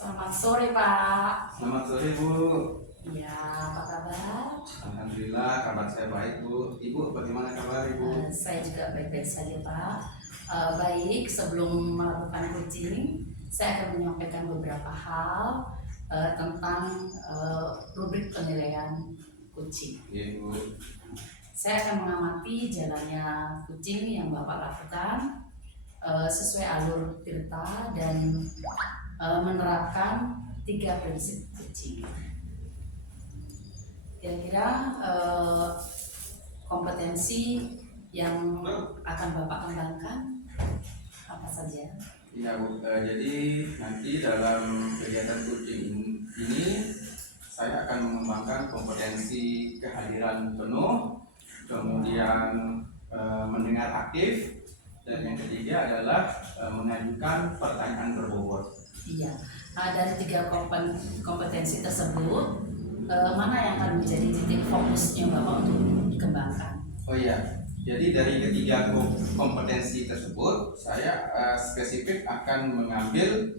Selamat sore Pak. Selamat sore Bu. Ya, apa kabar? Alhamdulillah kabar saya baik Bu. Ibu bagaimana kabar Ibu? Saya juga baik-baik saja Pak. Baik, sebelum melakukan coaching, saya akan menyampaikan beberapa hal tentang rubrik penilaian coaching. Iya Bu. Saya akan mengamati jalannya coaching yang Bapak lakukan sesuai alur Tirta dan menerapkan 3 prinsip coaching. Kira-kira kompetensi yang akan Bapak kembangkan apa saja? Iya Bu. Jadi nanti dalam kegiatan coaching ini saya akan mengembangkan kompetensi kehadiran penuh, kemudian mendengar aktif, dan yang ketiga adalah mengajukan pertanyaan berbobot. Iya. Dari 3 kompetensi tersebut, mana yang akan menjadi titik fokusnya Bapak untuk dikembangkan? Oh iya, jadi dari ketiga kompetensi tersebut, saya spesifik akan mengambil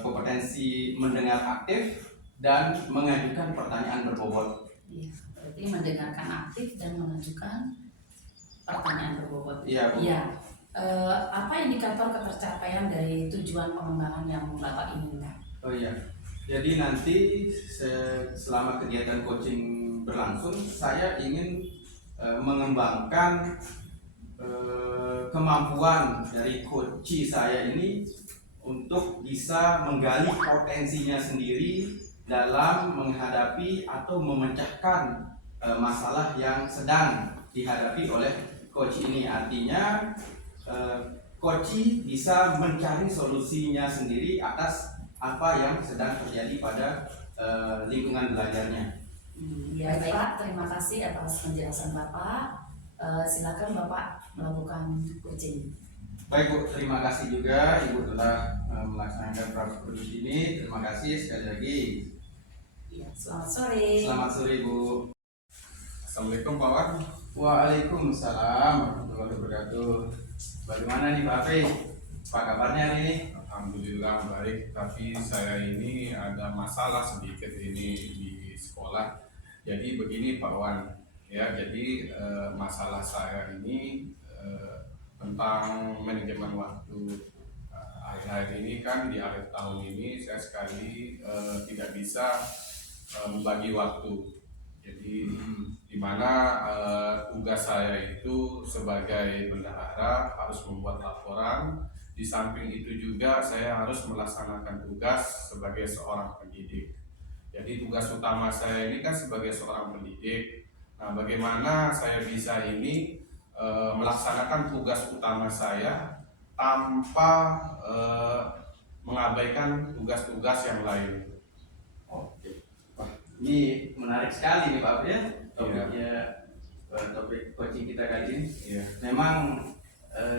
kompetensi mendengar aktif dan mengajukan pertanyaan berbobot. Iya, berarti mendengarkan aktif dan mengajukan pertanyaan berbobot. Iya, Bu. Iya. Apa indikator ketercapaian dari tujuan pengembangan yang Bapak inginkan? Oh iya, jadi nanti selama kegiatan coaching berlangsung, saya ingin mengembangkan kemampuan dari coach saya ini untuk bisa menggali potensinya sendiri dalam menghadapi atau memecahkan masalah yang sedang dihadapi oleh coach ini. Artinya coach bisa mencari solusinya sendiri atas apa yang sedang terjadi pada lingkungan belajarnya. Ya, baik Pak, terima kasih atas penjelasan Bapak. Silakan Bapak melakukan coaching. Baik Bu, terima kasih juga Ibu telah melaksanakan program ini. Terima kasih sekali lagi. Ya, selamat sore. Selamat sore Bu. Assalamualaikum Pak Wan. Waalaikumsalam warahmatullahi wabarakatuh. Bagaimana nih Pak Afri? Apa kabarnya hari ini? Alhamdulillah baik, tapi saya ini ada masalah sedikit ini di sekolah. Jadi begini Pak Wan, ya jadi masalah saya ini tentang manajemen waktu. Akhir-akhir ini kan di akhir tahun ini saya sekali tidak bisa membagi waktu. Jadi di mana tugas saya itu sebagai bendahara harus membuat laporan. Di samping itu juga saya harus melaksanakan tugas sebagai seorang pendidik. Jadi tugas utama saya ini kan sebagai seorang pendidik. Nah, bagaimana saya bisa ini melaksanakan tugas utama saya tanpa mengabaikan tugas-tugas yang lain. Oke. Wah, ini menarik sekali nih Pak Afri ya. Topiknya topik coaching kita kali ini. Iya. Memang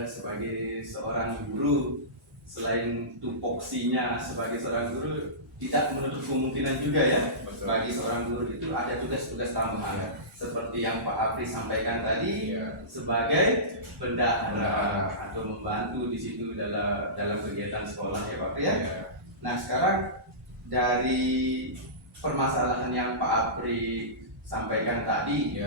sebagai seorang guru, selain tupoksinya sebagai seorang guru, tidak menutup kemungkinan juga ya. Betul. Bagi seorang guru itu ada tugas-tugas tambahan seperti yang Pak Afri sampaikan tadi, sebagai bendahara atau membantu di situ dalam kegiatan sekolah ya Pak Afri ya. Nah sekarang dari permasalahan yang Pak Afri sampaikan tadi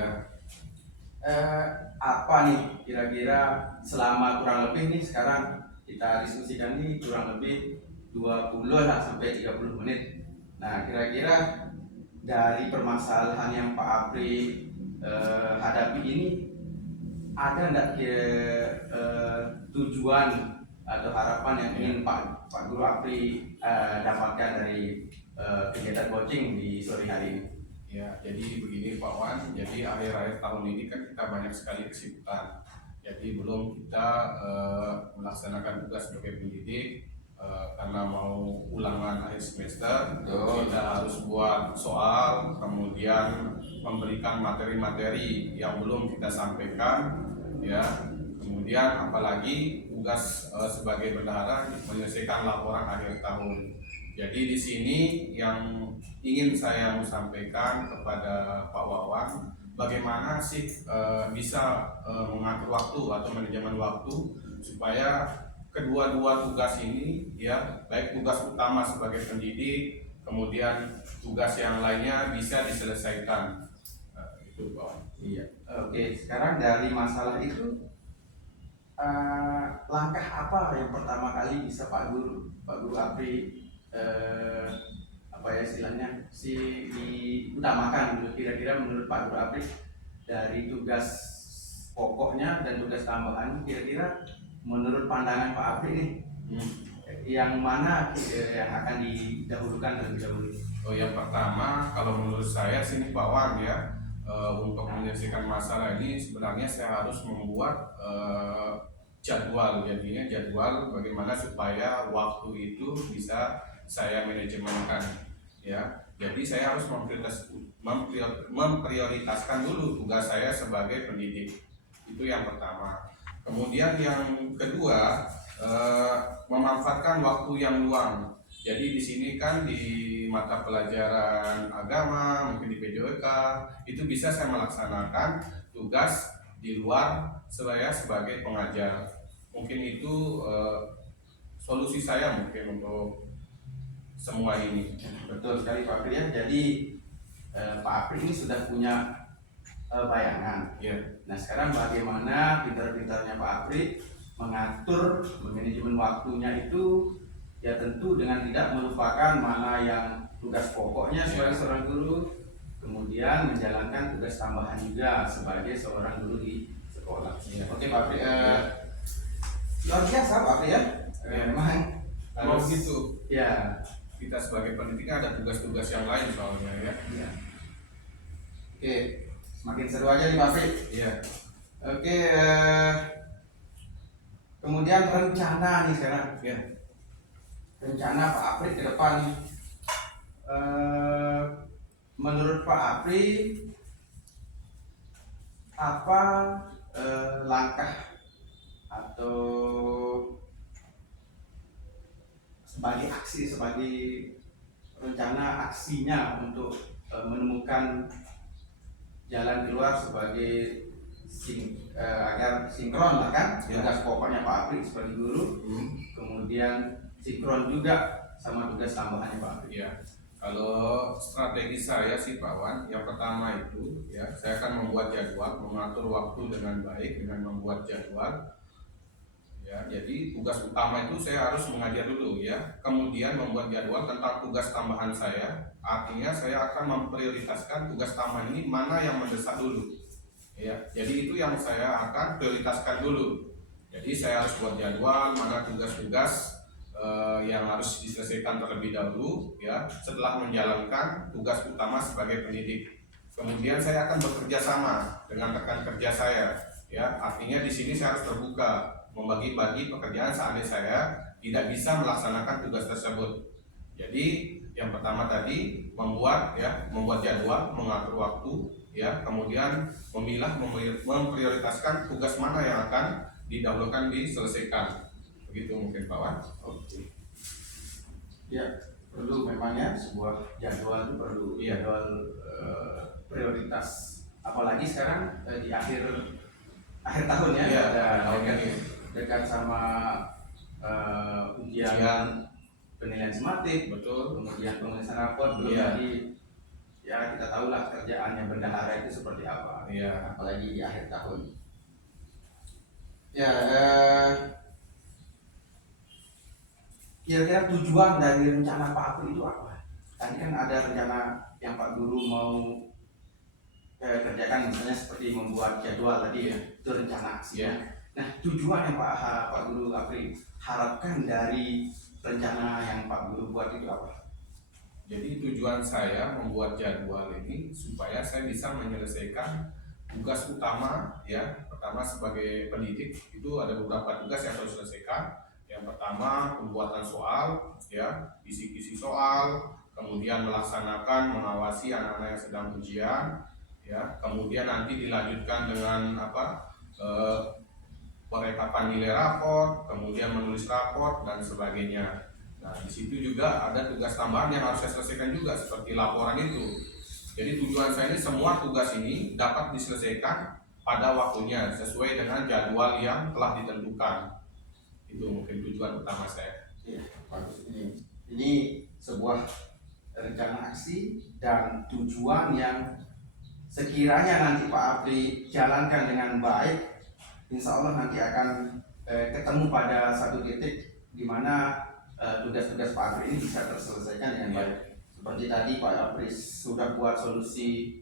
apa nih kira-kira selama kurang lebih nih sekarang kita diskusikan nih kurang lebih 20 lah sampai 30 menit. Nah kira-kira dari permasalahan yang Pak Afri hadapi ini ada enggak tujuan atau harapan yang ingin Pak Guru Afri dapatkan dari kegiatan coaching di sore hari ini? Ya, jadi begini Pak Wan, jadi akhir-akhir tahun ini kan kita banyak sekali kesibukan. Jadi belum kita melaksanakan tugas sebagai pendidik karena mau ulangan akhir semester, kita harus buat soal, kemudian memberikan materi-materi yang belum kita sampaikan, ya. Kemudian apalagi tugas sebagai bendahara menyelesaikan laporan akhir tahun. Jadi di sini yang ingin saya sampaikan kepada Pak Wawan, bagaimana sih bisa mengatur waktu atau manajemen waktu supaya kedua-dua tugas ini ya, baik tugas utama sebagai pendidik, kemudian tugas yang lainnya bisa diselesaikan. Itu Pak. Iya. Oke, sekarang dari masalah itu langkah apa yang pertama kali bisa Pak Guru Apri apa ya istilahnya diutamakan gitu, kira-kira menurut Pak Guru Apri dari tugas pokoknya dan tugas tambahan, kira-kira menurut pandangan Pak Apri nih yang mana yang akan didahulukan terlebih dahulu? Oh, yang pertama kalau menurut saya sini Pak Wan ya, untuk menyelesaikan masalah ini sebenarnya saya harus membuat jadwal, jadinya jadwal bagaimana supaya waktu itu bisa saya manajemenkan ya. Jadi saya harus memprioritaskan dulu tugas saya sebagai pendidik, itu yang pertama. Kemudian yang kedua, memanfaatkan waktu yang luang. Jadi di sini kan di mata pelajaran agama, mungkin di PJOK, itu bisa saya melaksanakan tugas di luar saya sebagai pengajar. Mungkin itu solusi saya mungkin untuk semua ini. Betul sekali Pak Apri ya. Jadi Pak Apri ini sudah punya bayangan. Ya. Nah sekarang bagaimana pintar-pintarnya Pak Apri mengatur manajemen waktunya itu, ya tentu dengan tidak melupakan mana yang tugas pokoknya sebagai seorang guru, kemudian menjalankan tugas tambahan juga sebagai seorang guru di sekolah. Ya. Oke Pak Apri, luar biasa Pak Apri ya. Memang Kalau gitu ya. kita sebagai pendidik ada tugas-tugas yang lain soalnya ya. Ya. Oke, makin seru aja nih Pak Apri. Iya. Oke, kemudian rencana nih sekarang. Ya. Rencana Pak Apri ke depan. Menurut Pak Apri apa langkah atau sebagai aksi, sebagai rencana aksinya untuk menemukan jalan keluar sebagai agar sinkron lah kan tugas pokoknya Pak Apri sebagai guru, kemudian sinkron juga sama tugas tambahannya Pak Apri. Ya. Kalau strategi saya sih Pak Wan, yang pertama itu ya saya akan membuat jadwal, mengatur waktu dengan baik dengan membuat jadwal. Ya, jadi tugas utama itu saya harus mengajar dulu ya. Kemudian membuat jadwal tentang tugas tambahan saya. Artinya saya akan memprioritaskan tugas tambahan ini mana yang mendesak dulu. Ya, jadi itu yang saya akan prioritaskan dulu. Jadi saya harus buat jadwal mana tugas-tugas yang harus diselesaikan terlebih dahulu ya, setelah menjalankan tugas utama sebagai pendidik. Kemudian saya akan bekerja sama dengan rekan kerja saya ya. Artinya di sini saya harus terbuka membagi-bagi pekerjaan seandainya saya tidak bisa melaksanakan tugas tersebut. Jadi yang pertama tadi membuat jadwal, mengatur waktu ya, kemudian memprioritaskan tugas mana yang akan didahulukan diselesaikan. Begitu mungkin Pak Wan. Oke. Ya, perlu memangnya sebuah jadwal itu perlu jadwal prioritas, apalagi sekarang di akhir tahun ya, Iya, ada tahun ini. dekat sama ujian penilaian sematik, Betul. kemudian penulisan rapor belum Iya. lagi ya kita tahulah kerjaannya bendahara itu seperti apa, Iya. apalagi di akhir tahun. Ya, kira-kira tujuan dari rencana Pak Apri itu apa? Tadi kan ada rencana yang Pak Guru mau kerjakan, misalnya seperti membuat jadwal tadi ya, itu rencana aksinya. Nah, tujuan yang Pak Guru Apri harapkan dari rencana yang Pak Guru buat itu apa? Jadi tujuan saya membuat jadwal ini supaya saya bisa menyelesaikan tugas utama ya. Pertama sebagai pendidik itu ada beberapa tugas yang harus selesaikan. Yang pertama pembuatan soal ya, kisi-kisi soal, kemudian melaksanakan mengawasi anak-anak yang sedang ujian ya. Kemudian nanti dilanjutkan dengan perekapan nilai raport, kemudian menulis raport dan sebagainya. Nah, di situ juga ada tugas tambahan yang harus saya selesaikan juga seperti laporan itu. Jadi tujuan saya ini semua tugas ini dapat diselesaikan pada waktunya sesuai dengan jadwal yang telah ditentukan. Itu mungkin tujuan utama saya. Iya, bagus. Ini sebuah rencana aksi dan tujuan yang sekiranya nanti Pak Apri jalankan dengan baik, insya Allah nanti akan ketemu pada satu titik di mana tugas-tugas Pak Apri ini bisa terselesaikan dengan baik. Seperti tadi Pak Apri sudah buat solusi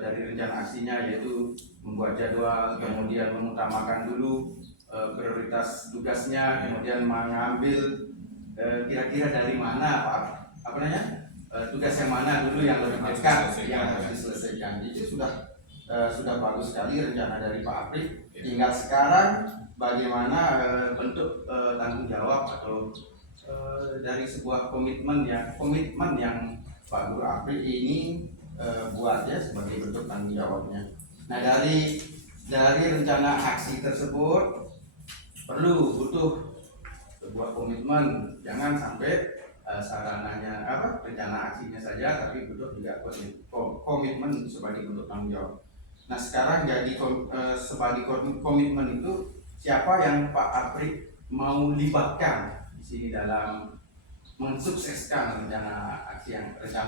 dari rencana aksinya, yaitu membuat jadwal, kemudian mengutamakan dulu prioritas tugasnya, kemudian mengambil kira-kira dari mana tugas yang mana dulu yang lebih dekat yang harus diselesaikan. Itu sudah bagus sekali rencana dari Pak Apri. Tinggal sekarang bagaimana bentuk tanggung jawab atau dari sebuah komitmen yang Pak Guru Apri ini buat ya sebagai bentuk tanggung jawabnya. Nah, dari rencana aksi tersebut butuh sebuah komitmen, jangan sampai sarananya rencana aksinya saja, tapi butuh juga komitmen sebagai bentuk tanggung jawab. Nah, sekarang jadi sebagai komitmen itu siapa yang Pak Apri mau libatkan di sini dalam mensukseskan rencana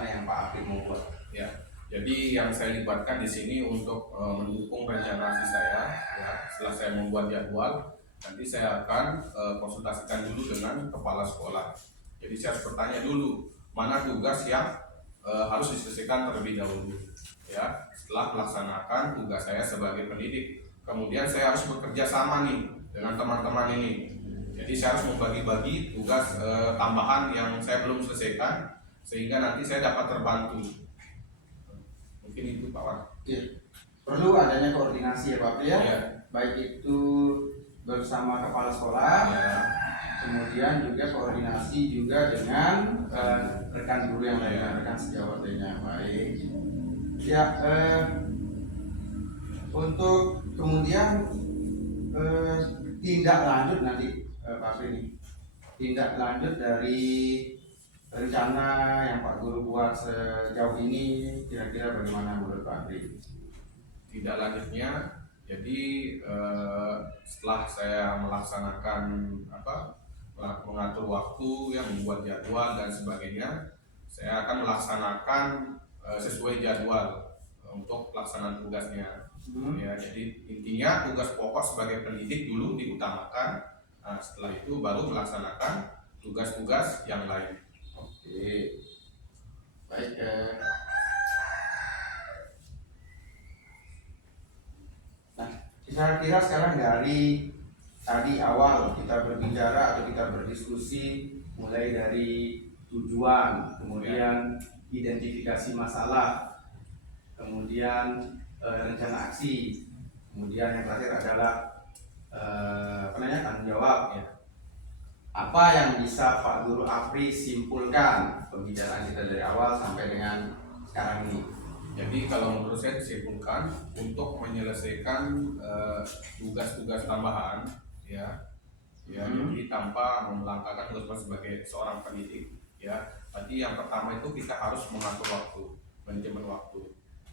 yang Pak Apri mau buat? Ya, jadi yang saya libatkan di sini untuk mendukung rencana aksi saya. Ya, setelah saya membuat jadwal, nanti saya akan konsultasikan dulu dengan kepala sekolah. Jadi saya harus bertanya dulu mana tugas yang harus diselesaikan terlebih dahulu. Ya, setelah melaksanakan tugas saya sebagai pendidik, kemudian saya harus bekerja sama nih dengan teman-teman ini. Jadi saya harus membagi-bagi tugas tambahan yang saya belum selesaikan, sehingga nanti saya dapat terbantu. Mungkin itu Pak Wan. Iya. Perlu adanya koordinasi ya Pak Apri ya. Ya. Baik itu bersama kepala sekolah, Ya. kemudian juga koordinasi juga dengan rekan guru yang lainnya, rekan sejawat lainnya. Baik. Ya, untuk kemudian tindak lanjut nanti Pak Apri ini, tindak lanjut dari rencana yang Pak Guru buat sejauh ini kira-kira bagaimana menurut Pak Apri? Tidak lanjutnya, jadi setelah saya melaksanakan mengatur waktu, yang membuat jadwal dan sebagainya, saya akan melaksanakan sesuai jadwal untuk pelaksanaan tugasnya. Ya, jadi intinya tugas pokok sebagai pendidik dulu diutamakan. Nah, setelah itu baru melaksanakan tugas-tugas yang lain. Oke, baik. Nah, kira-kira sekarang dari tadi awal kita berbicara atau kita berdiskusi mulai dari tujuan, kemudian identifikasi masalah, kemudian rencana aksi, kemudian yang terakhir adalah tanggung jawab ya. Apa yang bisa Pak Guru Apri simpulkan pembicaraan kita dari awal sampai dengan sekarang ini? Jadi kalau menurut saya disimpulkan untuk menyelesaikan tugas-tugas tambahan, jadi tanpa melangkahkan tugas sebagai seorang pendidik, ya. Tadi yang pertama itu kita harus mengatur waktu, manajemen waktu,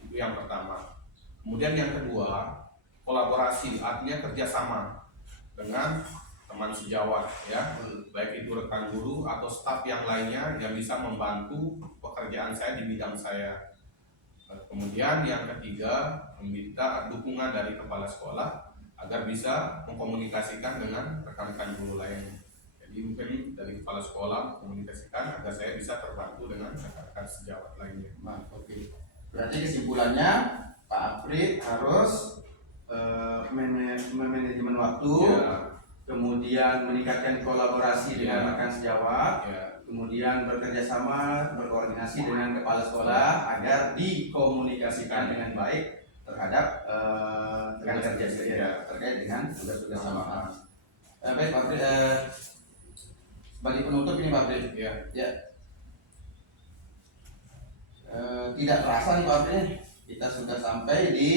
itu yang pertama. Kemudian yang kedua, kolaborasi, artinya kerjasama dengan teman sejawat, ya, baik itu rekan guru atau staf yang lainnya yang bisa membantu pekerjaan saya di bidang saya. Kemudian yang ketiga, meminta dukungan dari kepala sekolah agar bisa mengkomunikasikan dengan rekan-rekan guru lain. Jadi mungkin dari kepala sekolah komunikasikan agar saya bisa terbantu dengan rekan-rekan sejawat lainnya. Oke. Berarti kesimpulannya Pak Apri harus manajemen waktu, ya, kemudian meningkatkan kolaborasi dengan rekan sejawat, ya, kemudian bekerja sama, berkoordinasi dengan kepala sekolah agar dikomunikasikan dengan baik terhadap rekan kerja terkait dengan tugas-tugas tambahan. Baik Pak Apri, sebagai penutup ini Pak Apri, ya. Tidak terasa nih Pak Apri, kita sudah sampai di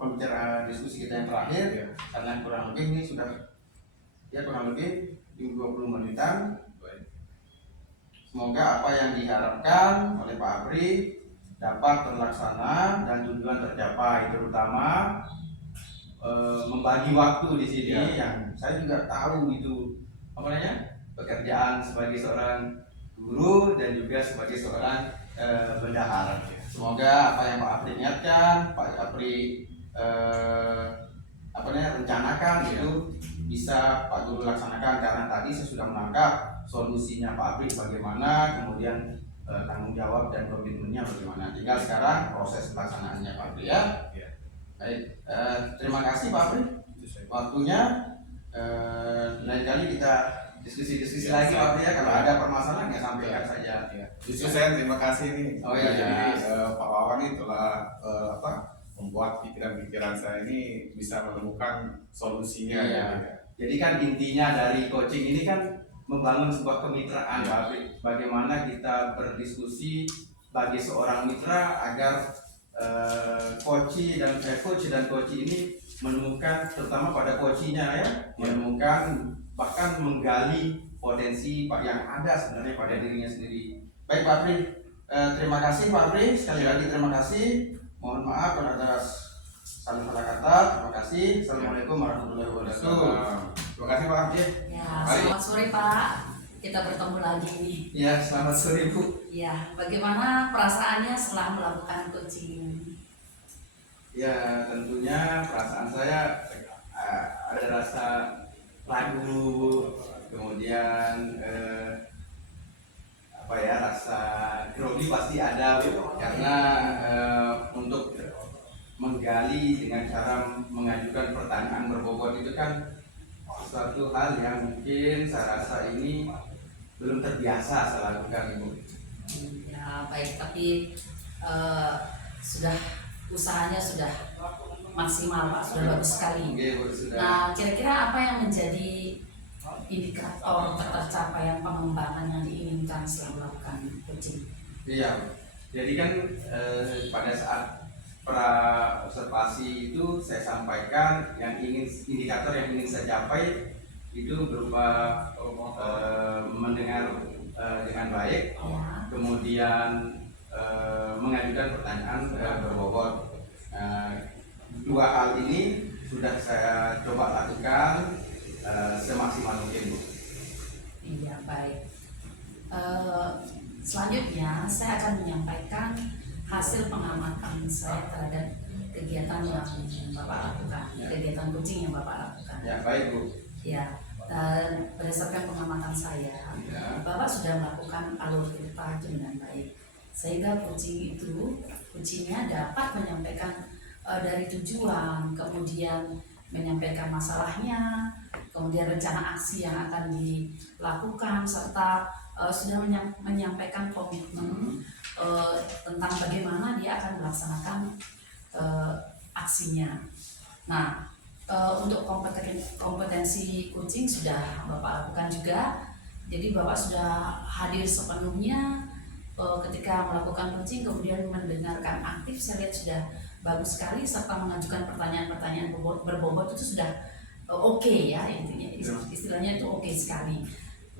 pembicaraan diskusi kita yang terakhir, ya. Karena kurang lebih ini sudah kurang lebih 20 menitan. Semoga apa yang diharapkan oleh Pak Apri dapat terlaksana dan tujuan tercapai, terutama membagi waktu di sini Ya. yang saya juga tahu itu apa namanya pekerjaan sebagai seorang guru dan juga sebagai seorang bendahara. Semoga apa yang Pak Apri niatkan, Pak Apri rencanakan itu bisa Pak Guru laksanakan, karena tadi saya sudah menangkap solusinya Pak Apri bagaimana, kemudian tanggung jawab dan komitmennya bagaimana. Tinggal sekarang proses pelaksanaannya Pak Apri ya. Ya. Baik, terima kasih Pak Apri Itu saya. waktunya. Lain kali kita diskusi-diskusi Ya, lagi Pak Apri ya. Kalau ya. ada permasalahan ya sampaikan saja. Ya. Justru saya terima kasih nih. Oh iya, Jadi ya. Pak Wawan ini telah membuat pikiran-pikiran saya ini bisa menemukan solusinya. Iya. Ya. Jadi kan intinya dari coaching ini kan membangun sebuah kemitraan Pak Apri. Bagaimana kita berdiskusi bagi seorang mitra agar coach dan coach ini menemukan, terutama pada coachnya ya, menemukan bahkan menggali potensi Pak yang ada sebenarnya pada dirinya sendiri. Baik Pak Apri, terima kasih Pak Apri, sekali lagi terima kasih. Mohon maaf kalau ada salah kata. Terima kasih. Assalamualaikum warahmatullahi wabarakatuh. Terima kasih Pak. Ya, Baik. selamat sore Pak. Kita bertemu lagi nih. Ya, selamat sore Bu. Ya, bagaimana perasaannya setelah melakukan coaching? Ya, tentunya perasaan saya ada rasa ragu, kemudian rasa grogi pasti ada Bu, karena untuk menggali dengan cara mengajukan pertanyaan berbobot itu kan suatu hal yang mungkin saya rasa ini belum terbiasa saya lakukan Ibu. Ya, baik, tapi usahanya sudah maksimal Pak, sudah bagus sekali. Oke, Bu, sudah. Nah, kira-kira apa yang menjadi indikator ketercapaian pengembangan yang diinginkan setelah melakukan coaching? Iya, jadi kan pada saat pra observasi itu saya sampaikan indikator yang ingin saya capai itu berupa mendengar dengan baik, Ya. kemudian mengajukan pertanyaan berbobot. Dua hal ini sudah saya coba lakukan semaksimal mungkin Bu. Iya, baik. Selanjutnya saya akan menyampaikan hasil pengamatan saya terhadap kegiatan yang Bapak lakukan, kegiatan coaching yang Bapak lakukan. Ya, baik Bu. Ya, dan berdasarkan pengamatan saya, Ya. Bapak sudah melakukan alur cerita dengan baik, sehingga coachingnya dapat menyampaikan dari tujuan, kemudian menyampaikan masalahnya, kemudian rencana aksi yang akan dilakukan, serta sudah menyampaikan komitmen tentang bagaimana dia akan melaksanakan aksinya. Nah, untuk kompetensi coaching sudah Bapak lakukan juga. Jadi Bapak sudah hadir sepenuhnya ketika melakukan coaching, kemudian mendengarkan aktif. Saya lihat sudah bagus sekali, serta mengajukan pertanyaan-pertanyaan berbobot itu sudah oke ya, intinya istilahnya itu oke sekali.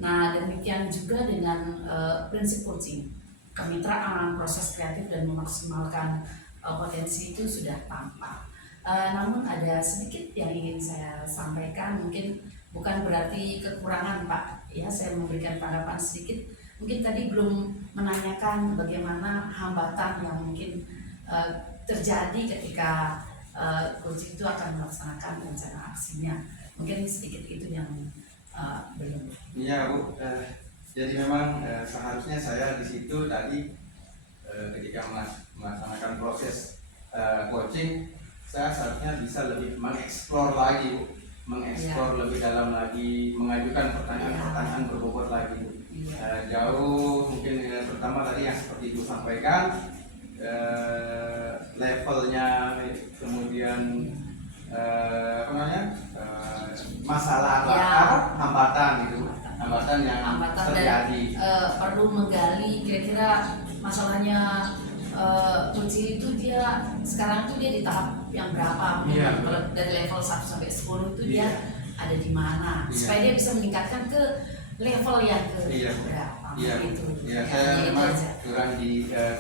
Nah, demikian juga dengan prinsip coaching, kemitraan, proses kreatif dan memaksimalkan potensi itu sudah tampak. Namun ada sedikit yang ingin saya sampaikan, mungkin bukan berarti kekurangan Pak ya, saya memberikan tanggapan sedikit. Mungkin tadi belum menanyakan bagaimana hambatan yang mungkin terjadi ketika coaching itu akan melaksanakan rencana aksinya. Mungkin sedikit itu yang belum. Iya Bu, jadi memang seharusnya saya di situ tadi ketika melaksanakan proses coaching, saya seharusnya bisa lebih mengeksplor lagi Bu, lebih dalam lagi, mengajukan pertanyaan-pertanyaan berbobot lagi Bu. Jauh mungkin pertama tadi yang seperti Ibu sampaikan, levelnya, kemudian masalah hambatan gitu, hambatan yang terjadi. Perlu menggali kira-kira masalahnya coaching itu dia sekarang tuh dia di tahap yang berapa? Iya. Kalau dari level 1 sampai 10 itu dia ada di mana? Iya. Supaya dia bisa meningkatkan ke level yang ke Iya. berapa? Iya, Gitu. iya. Ya, Saya jadi itu memang aja.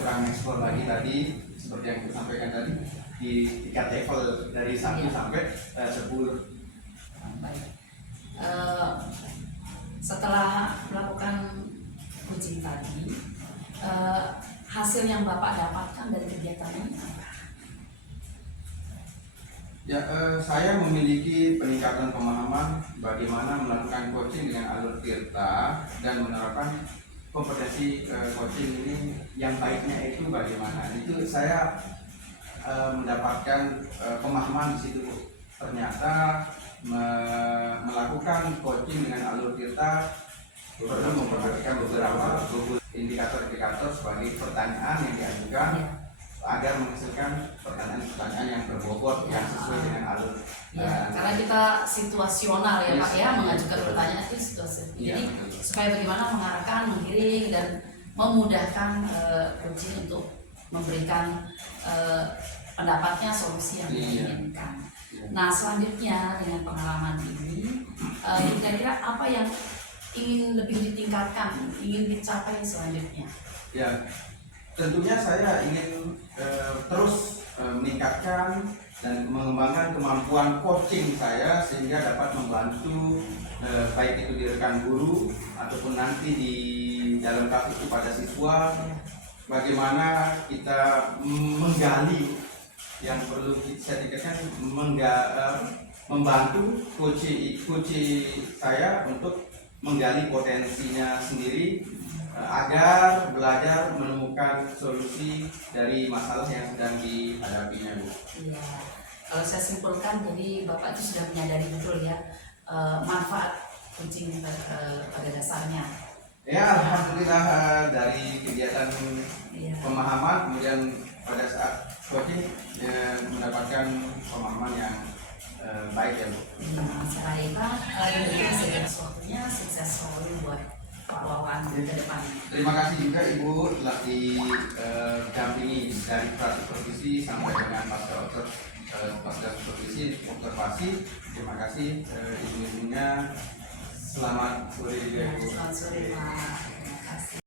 kurang eksplor lagi tadi seperti yang disampaikan tadi. di tingkat level dari 1 Iya. sampai 10. Baik. Setelah melakukan coaching tadi, hasil yang Bapak dapatkan dari kegiatan ini apa? Ya, saya memiliki peningkatan pemahaman bagaimana melakukan coaching dengan alur tirta dan menerapkan kompetensi coaching ini yang baiknya itu bagaimana. Itu saya mendapatkan pemahaman di situ. Ternyata melakukan coaching dengan alur tirta perlu memperhatikan beberapa indikator-indikator sebagai pertanyaan yang diajukan agar menghasilkan pertanyaan-pertanyaan yang berbobot yang sesuai dengan alur. Ya, karena kita situasional ya Pak ya, mengajukan pertanyaan itu situasi. Jadi supaya bagaimana mengarahkan, menggiring dan memudahkan coaching untuk memberikan pendapatnya, solusi yang diinginkan. Nah, selanjutnya dengan pengalaman ini, kira-kira apa yang ingin lebih ditingkatkan, ingin dicapai selanjutnya? Ya, tentunya saya ingin terus meningkatkan dan mengembangkan kemampuan coaching saya sehingga dapat membantu baik itu di rekan guru ataupun nanti di dalam kelas itu pada siswa, bagaimana kita menggali yang perlu saya tingkatkan, membantu coach saya untuk menggali potensinya sendiri agar belajar menemukan solusi dari masalah yang sedang dihadapinya, Bu. Iya, kalau saya simpulkan, jadi Bapak itu sudah menyadari betul ya manfaat coaching pada dasarnya. Ya, alhamdulillah dari kegiatan pemahaman kemudian pada saat coaching mendapatkan pemahaman yang baik ya, Bu. Baik Pak, demikian segala sesuatunya, sukses selalu buat Pak Wawan ke depan. Terima kasih juga Ibu telah didampingi dari pra-supervisi sampai dengan pasca supervisi observasi. Terima kasih ibu-ibunya. Selamat sore juga Ibu. Selamat sore Pak. Terima kasih.